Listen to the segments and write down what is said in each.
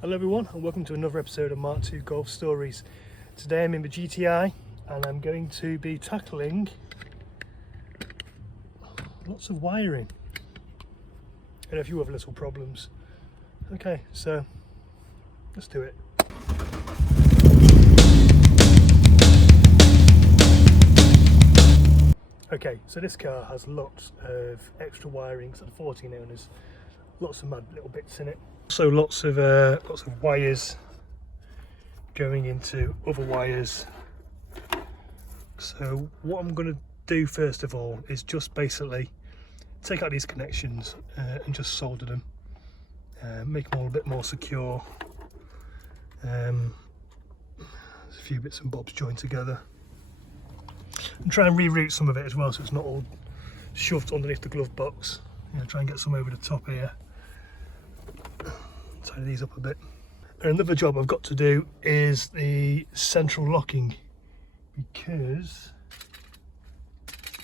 Hello everyone and welcome to another episode of MK2 Golf Stories. Today I'm in the GTI and I'm going to be tackling lots of wiring and a few other little problems. Okay, so let's do it. Okay, so this car has lots of extra wirings and 14 owners, lots of mad little bits in it. Also lots of wires going into other wires. So what I'm going to do first of all is just basically take out these connections and just solder them, make them all a bit more secure. There's a few bits and bobs joined together, and try and reroute some of it as well so it's not all shoved underneath the glove box. Try and get some over the top here. Tidy these up a bit. And another job I've got to do is the central locking, because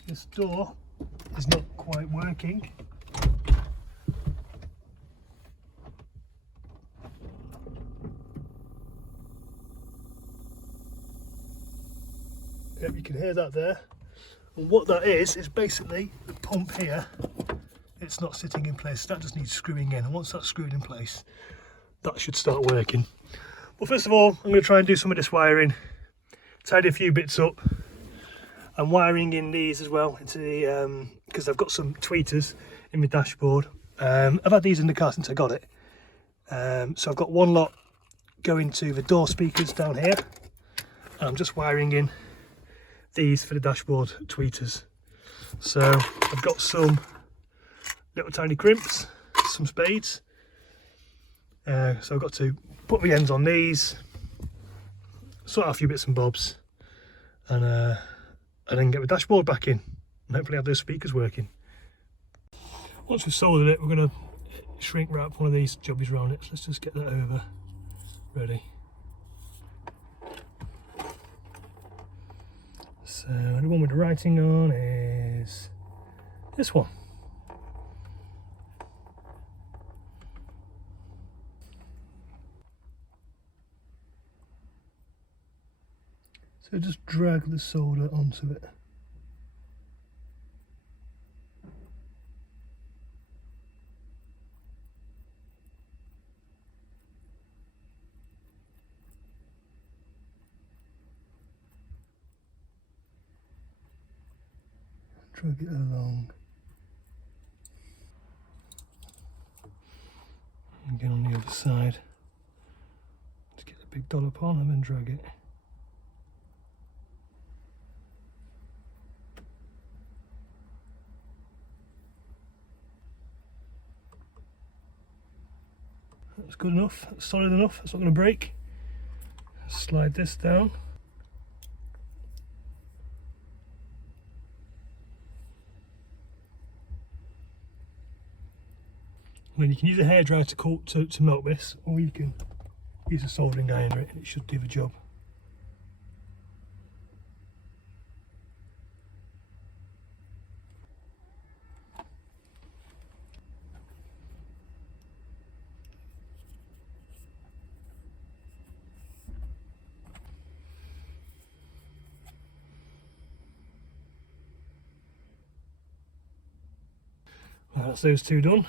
this door is not quite working. Yep, you can hear that there. And what that is basically the pump here. It's not sitting in place, so that just needs screwing in, and once that's screwed in place, that should start working. But first of all, I'm going to try and do some of this wiring, tidy a few bits up. I'm wiring in these as well into the because I've got some tweeters in my dashboard. I've had these in the car since I got it, so I've got one lot going to the door speakers down here, and I'm just wiring in these for the dashboard tweeters. So I've got some little tiny crimps, some spades, so I've got to put the ends on these, sort out a few bits and bobs, and then get the dashboard back in and hopefully have those speakers working. Once we've soldered it, we're going to shrink wrap one of these jobbies around it, so let's just get that over ready. So the one with the writing on is this one. So just drag the solder onto it. Drag it along. And again on the other side. Just get the big dollop on and then drag it. That's good enough, that's solid enough, that's not going to break. Slide this down. And then you can use a hairdryer to melt this, or you can use a soldering iron and it should do the job. Well, that's those two done.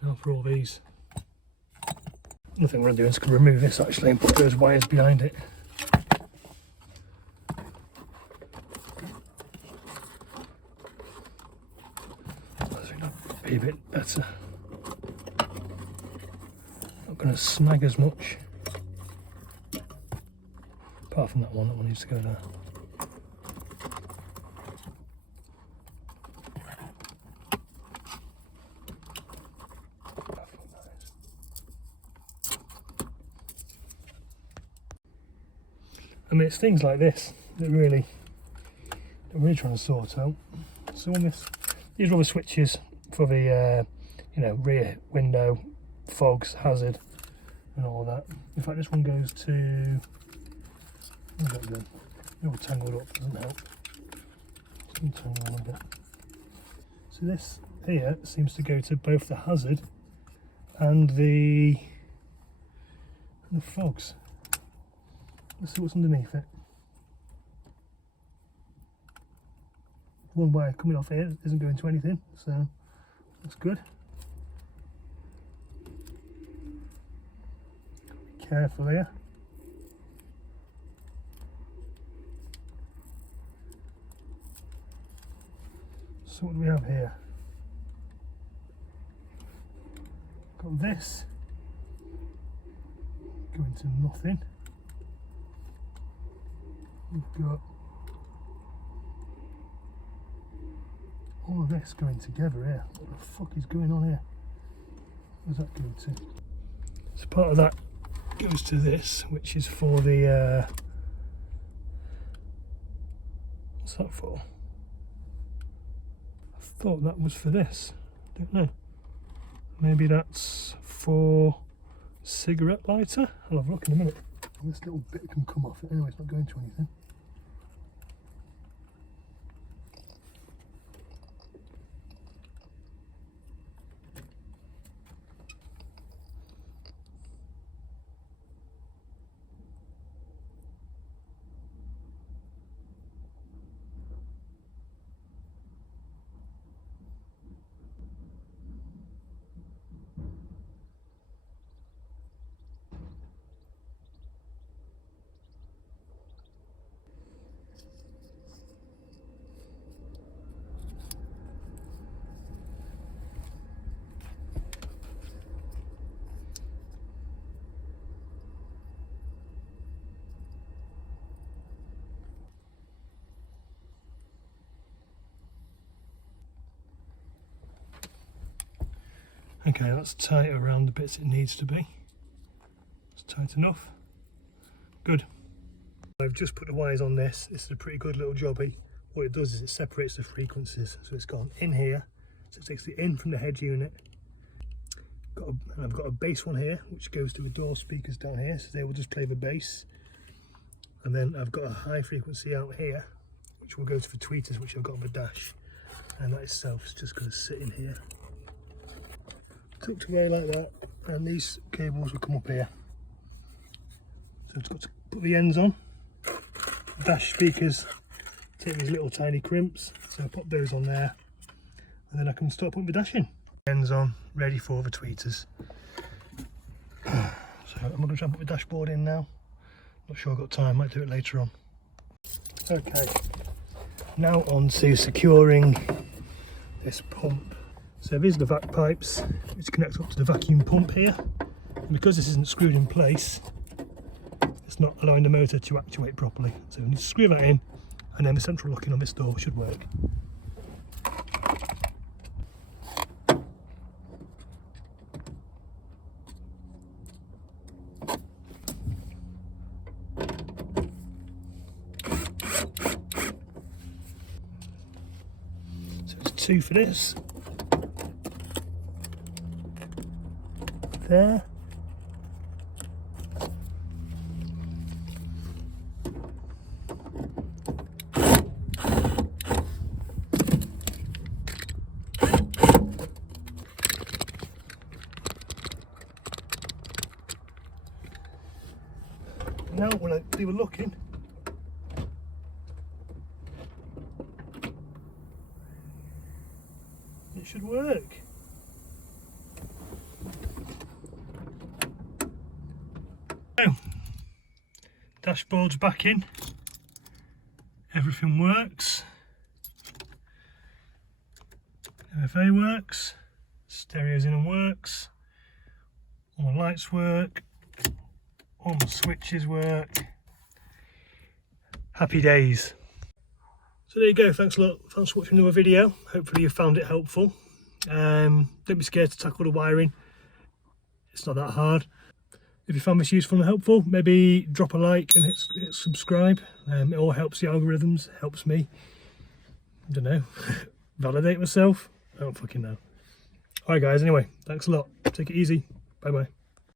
Now for all these. Nothing we're doing is going to remove this actually and put those wires behind it. I think that'll be a bit better. Not going to snag as much. Apart from that one needs to go there. I mean, it's things like this that really trying to sort out. So on these are all the switches for the rear window, fogs, hazard, and all that. In fact, this one goes to. Where's that going? They're all tangled up, doesn't help. Just untangle them a bit. So this here seems to go to both the hazard and the frogs. Let's see what's underneath it. One wire coming off here isn't going to anything, so that's good. Be careful here. So what do we have here? Got this going to nothing. We've got all of this going together here. What the fuck is going on here? Where's that going to? So part of that goes to this, which is for the what's that for? I thought that was for this. Don't know. Maybe that's for cigarette lighter? I'll have a look in a minute. This little bit can come off it anyway, it's not going to anything. Okay, that's tight around the bits it needs to be. It's tight enough. Good. I've just put the wires on this. This is a pretty good little jobby. What it does is it separates the frequencies. So it's gone in here. So it takes the in from the head unit. And I've got a bass one here, which goes to the door speakers down here. So they will just play the bass. And then I've got a high frequency out here, which will go to the tweeters, which I've got on the dash. And that itself is just going to sit in here. Tucked away like that, and these cables will come up here. So I've got to put the ends on. Dash speakers take these little tiny crimps, so I put those on there, and then I can start putting the dash in. Ends on, ready for the tweeters. So I'm going to try and put the dashboard in now. Not sure I've got time, might do it later on. Okay, now on to securing this pump. So these are the vac pipes which connect up to the vacuum pump here, and because this isn't screwed in place, it's not allowing the motor to actuate properly. So we need to screw that in, and then the central locking on this door should work. So it's 2 for this. There. Now when they were looking, it should work. So, dashboard's back in, everything works, MFA works, stereo's in and works, all the lights work, all the switches work. Happy days. So there you go, thanks a lot, thanks for watching another video. Hopefully you found it helpful. Don't be scared to tackle the wiring, it's not that hard. If you found this useful and helpful, maybe drop a like and hit subscribe. It all helps the algorithms, helps me, I don't know, validate myself. I don't fucking know. Alright guys, anyway, thanks a lot. Take it easy. Bye bye.